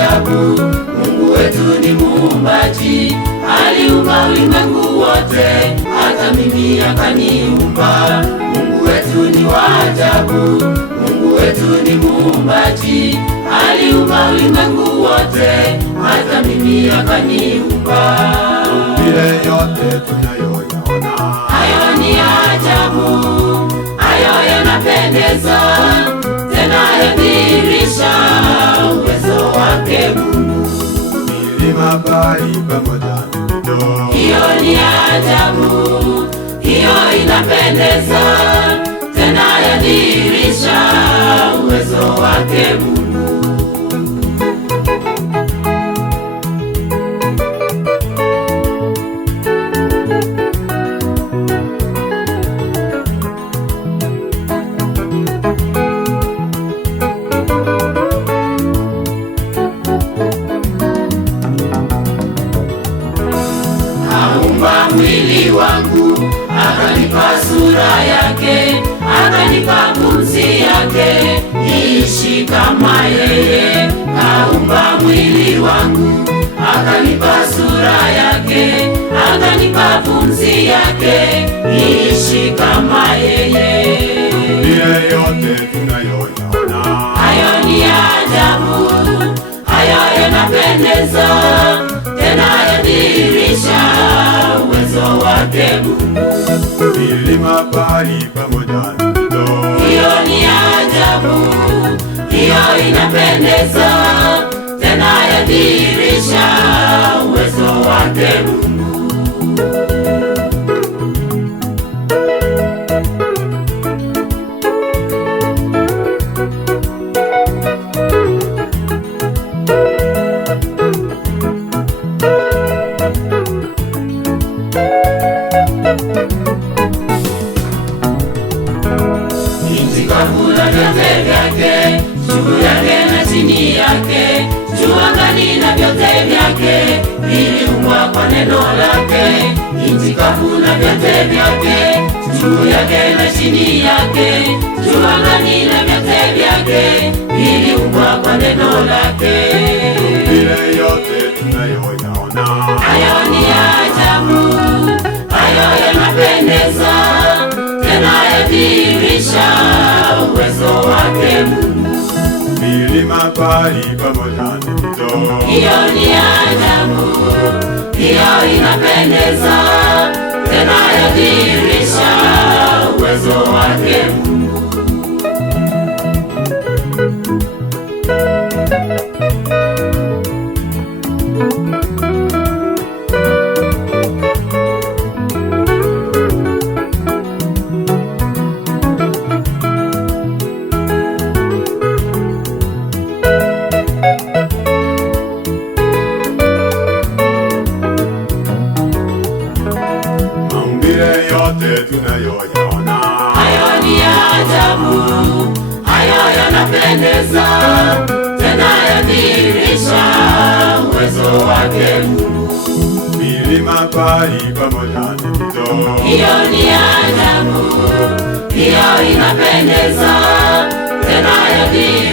Mungu wetu ni muumbaji, aliumba ulimwengu wote, hata mimi akaniumba. Mungu wetu ni wa ajabu, Mungu wetu ni muumbaji, aliumba ulimwengu wote, hata mimi akaniumba. Vile yote tunayoyaona, hayo ni ajabu, hayo yanapendeza, tena yadhihirisha uwezo wake Mungu. milima, bahari pamoja na mito, Hiyo ni ajabu, hiyo inapendeza, tena yadhihirisha uwezo wake Mungu. Mwili wangu akanipa sura yake, akanipa pumzi yake, niishi kama yeye. Kaumba mwili wangu akanipa sura yake, akanipa pumzi yake, niishi kama yeye. vile yote tunayoyaona, Hayo ni ajabu, hayo yanapendeza, tena yadhihirisha uwezo wake Mungu. milima, bahari pamoja na mito, Hiyo ni ajabu, hiyo inapendeza, tena yadhihirisha uwezo wake Mungu. Nchi kavu na vyote vyake, juu yake na chini yake, juu angani na vyote vyake, viliumbwa kwa neno lake. Nchi kavu na vyote vyake, juu yake na chini yake, juu angani na vyote vyake, viliumbwa kwa neno lake. vile yote tunayoyaona, Hayo ni ajabu, hayo yanapendeza, tena yadhihirisha uwezo wake Mungu. milima, bahari pamoja na mito, Hiyo ni ajabu, hiyo inapendeza, tena yadhihirisha uwezo wake Mungu. maumbile yote tunayoyaona, Hayo ni ajabu, hayo yanapendeza, tena yadhihirisha uwezo wake Mungu. milima, bahari pamoja na mito, Hiyo ni ajabu, hiyo inapendeza, tena yadhihirisha